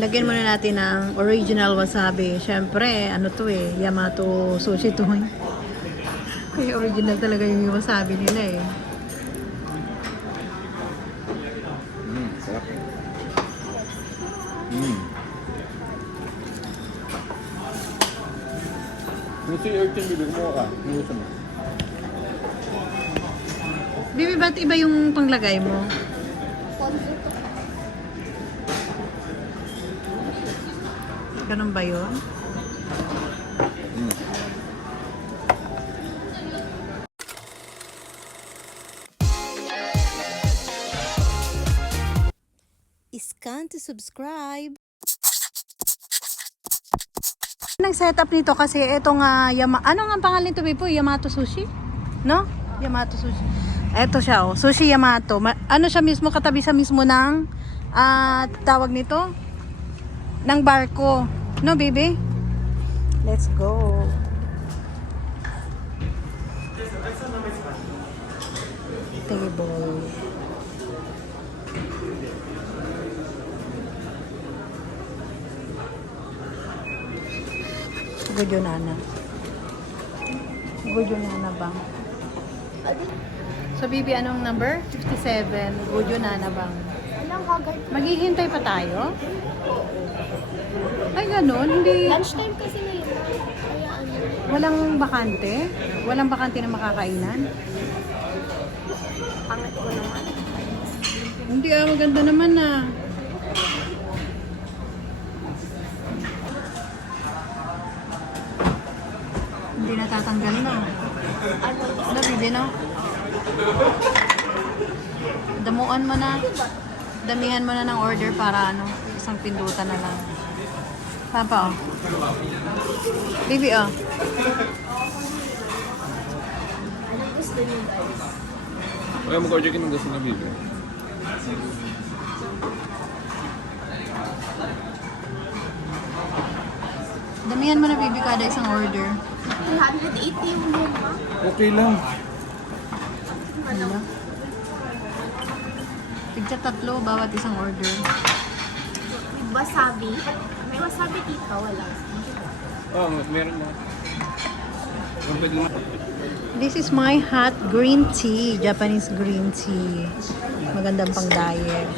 Lagyan muna natin ng original wasabi. Siyempre, ano to eh, Yamato sushi to eh. Kaya original talaga yung wasabi nila eh. Sarap. Yung sea urchin, bibig mo ka. Inusan mo. Bibi, ba't iba yung panglagay mo? Ganun ba yun? Scan to subscribe. Ang setup nito kasi itong ano nga pangalan nito, Bipo? Yamato Sushi? No? Yamato Sushi. Ito siya oh, Sushi Yamato. Ano siya mismo, katabi sa mismo ng tawag nito? Ng barko. No, baby? Let's go. Table. Gojo Nana. Gojo Nana bang? So, Bibi, anong number? 57. Gojo Nana bang? Maghihintay pa tayo? Ay, ganun. Hindi. Lunchtime kasi ngayon. Kaya ano. Walang bakante? Walang bakante na makakainan? Pangat ko naman. Hindi maganda naman na. Hindi natatanggal na. Ano, Bibi, no? Damuan mo na. Damihan mo na ng order para ano, isang pindutan na lang. Papa, oh. Bibi, oh. Anong gusto niyo guys? Kaya mag-order ka ng gusto na video. Damihan mo na, Bibi, kada isang order. 280 yung luma. Okay lang. Ano? Tigsa 3 bawat isang order. With wasabi. May wasabi dito, wala. Meron mo. Pwede mo. This is my hot green tea. Japanese green tea. Magandang pang diet.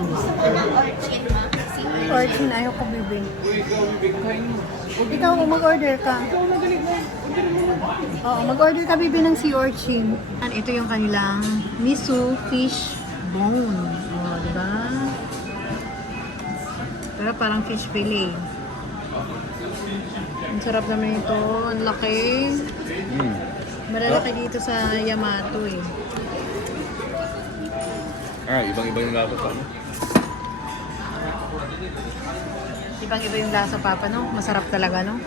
Gusto mo ng orchin, ma? Si Orchin, ayaw ko, Bibi. Ikaw, mag-order ka. Oo, mag-order ka, Bibi, ng sea urchin. Ito yung kanilang miso fish bone. O, diba? Pero parang fish fillet. Ang sarap naman ito. Ang laki. Malalaki dito sa Yamato eh. Ibang-iba yung lasa pa. Ibang-iba yung lasa, Papa, no? Masarap talaga, no?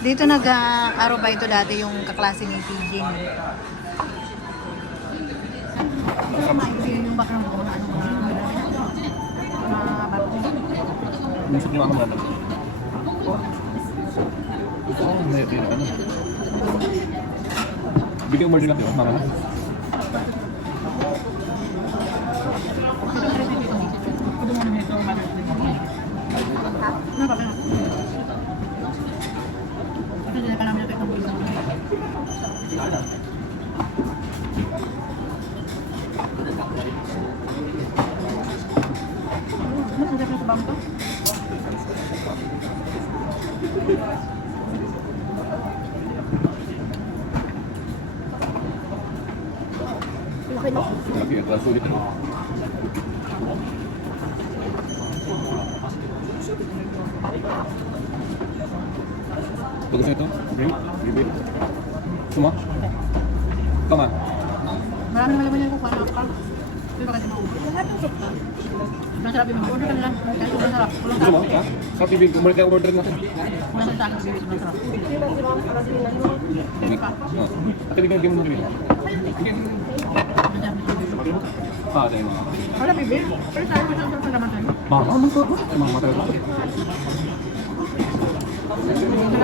Dito nag-aroba ito dati yung kaklase ni PJ. Yung bakang buko na ano. Minsan yung ako nalang. May ano. Bigyan mo rin natin, mama na. laki no? Laki ito, sulit ito. Bagus na ito? Bibig? Suma? Kama? Maraming malaman yung kukuha na ka. Hindi ba kasi maubos? Lahat ng soup na. Masarap yung order ka na lang. Kahit masarap. Gusto mo? Ha? Sa bibig, bumalik tayo order natin. Masarap sa akin bibig. Masarap. At ibigay mo rin. Tayo mo. Wala bibig. Pero tayo masarap sa laman tayo. Mama, ano ko? Mama tayo. Masarap.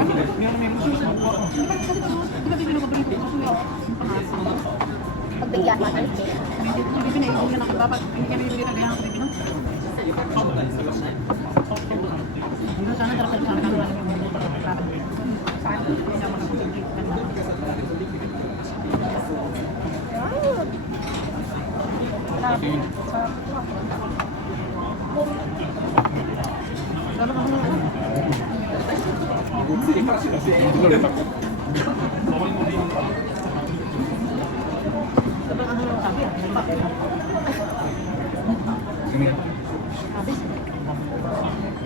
Pagbigyan pa tayo.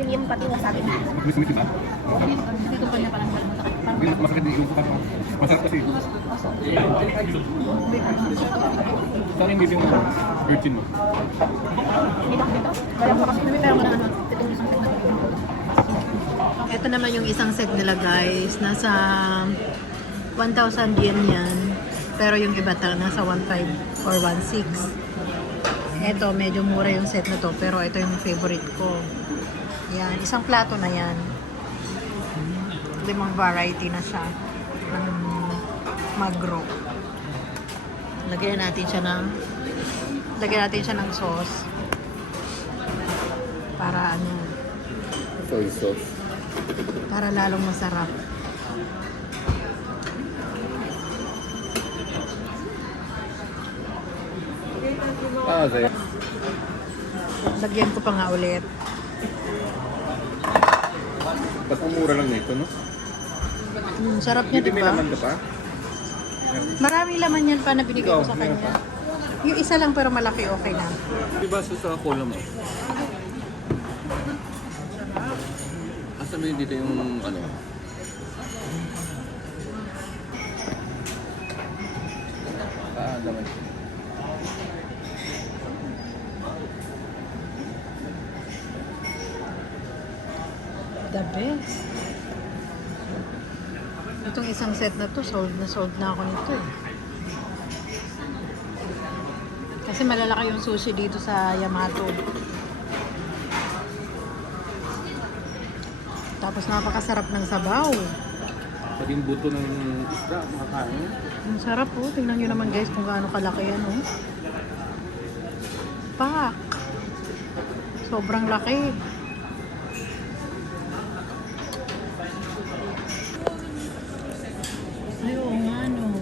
Tingin pati wasabi. Gusto mo kita? Masakit din yung kapag. Masarap kasi. Saan yung bibing virgin mo? Ito naman yung isang set nila guys. Nasa 1,000 yen yan. Pero yung iba nasa 1,500 or 1,600. Ito, medyo mura yung set na to. Pero ito yung favorite ko. Yan, isang plato na yan. 5 variety na siya ng magro. Lagyan natin siya ng sauce. Para ano, Soy sauce. para lalong masarap. Saya. Lagyan ko pa nga ulit. Ba't ang mura lang nito, no? Sarap niya, Hindi di may ba? laman ka pa? Maraming laman yan pa na binigay ko sa kanya. Yung isa lang pero malaki, okay na. Diba sa cola mo? Asa mo dito yung ano? Daman. The best. Itong isang set na to, sold na ako nito eh. Kasi malalaki yung sushi dito sa Yamato. Tapos napakasarap ng sabaw. Paging buto ng isda, makakain. Ang sarap po. Tingnan nyo naman guys kung gaano kalaki yan oh. Pak! Sobrang laki. Ay, oo nga no.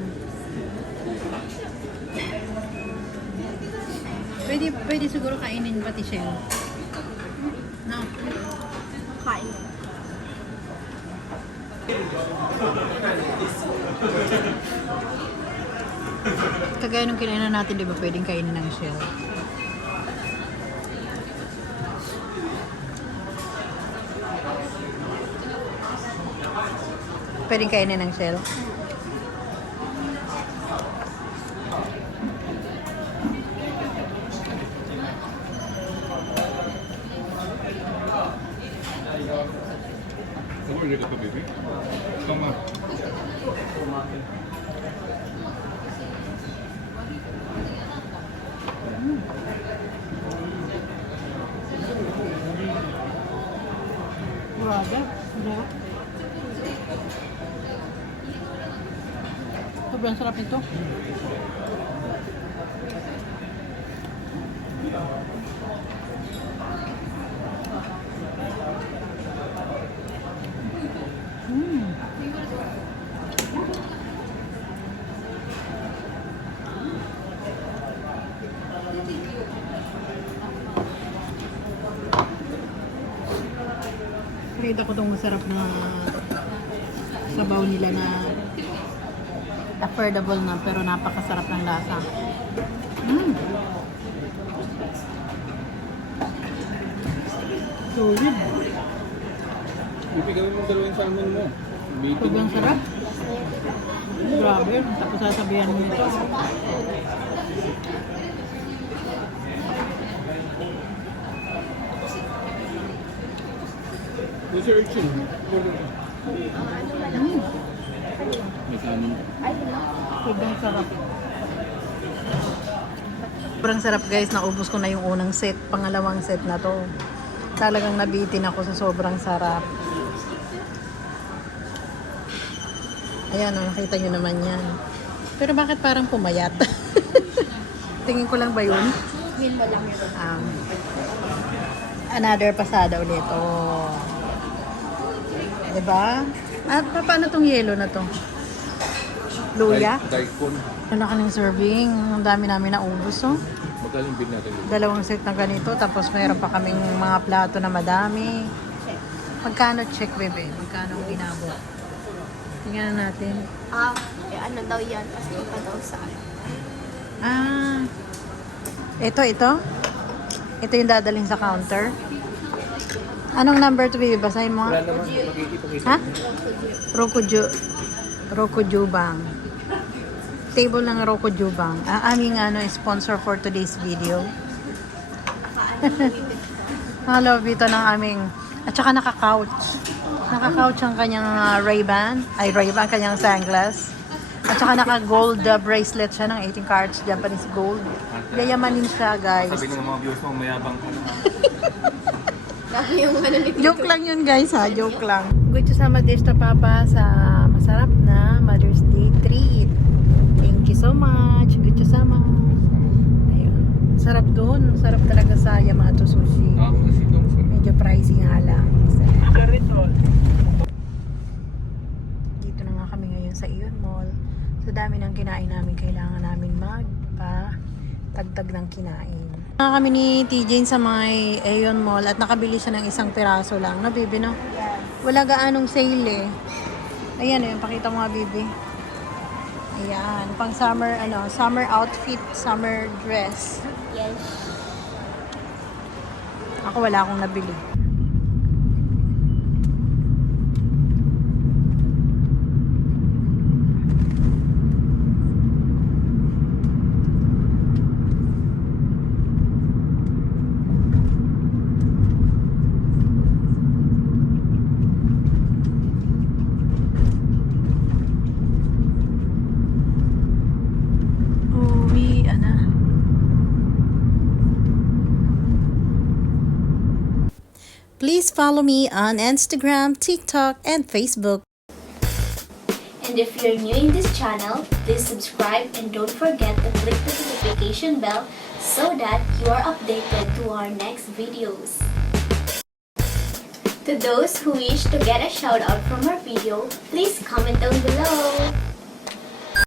Pwede siguro kainin pati siya. No? Kain. Kagaya nung kinainan natin, di ba pwedeng kainin ng shell? Pwedeng kainin ng shell? Ano ulit ito, baby? Tama. Grabe. Sobrang sarap nito. Nakita ko itong masarap na sabaw nila na affordable na pero napakasarap ng lasa. Solid. Pipi, gawin mo dalawang salmon mo. Bitin. Sobrang sarap. Grabe. Tapos sasabihan mo ito. What's your urchin? May salmon. Sobrang sarap. Sobrang sarap guys. Naubos ko na yung unang set. Pangalawang set na to. Talagang nabitin ako sa sobrang sarap. Ayan, nakita nyo naman yan. Pero bakit parang pumayat? Tingin ko lang ba yun? Yun mo lang yun. Another pasada ulit. Oh. Diba? At paano tong yellow na to? Luya? Daikon. Ang laki ng serving. Ang dami namin naubos, oh. Magaling bin natin. Dalawang set na ganito. Tapos mayroon pa kaming mga plato na madami. Magkano check, bebe? Magkano ang ginabot? Tingnan natin. Ano daw yan? Tapos yung pa daw sa Ito. Ito yung dadalhin sa counter. Anong number to, baby? Basahin mo. Wala naman. Makikipag-isa. Ha? Rokujubang. Table ng Rokujubang. Aming sponsor for today's video. Mga love ito ng aming... At saka naka-couch. Naka-couch ang kanyang Ray-Ban. Ay, Ray-Ban, kanyang sunglass. At saka naka-gold bracelet siya ng 18 carats Japanese gold. Yayamanin siya, guys. Sabi ng mga viewers mo, mayabang ka na. Dami yung ano ni Joke lang yun, guys, ha? Joke lang. Good to sama Desta Papa sa masarap na Mother's Day treat. Thank you so much. Good to sama. Ayun. Sarap doon. Sarap talaga sa Yamato Sushi. Kasi itong Medyo pricey nga lang. Dito na nga kami ngayon sa Ion Mall. Sa dami ng kinain namin, kailangan namin magpa-tagtag ng kinain. Nga kami ni TJ sa may Aeon Mall at nakabili siya ng isang piraso lang. No, baby, no? Wala gaanong sale eh. Ayan, ayun. Pakita mo nga, baby. Ayan. Pang summer, summer outfit, summer dress. Yes. Ako wala akong nabili. Please follow me on Instagram, TikTok, and Facebook. And if you're new in this channel, please subscribe and don't forget to click the notification bell so that you are updated to our next videos. To those who wish to get a shout out from our video, please comment down below.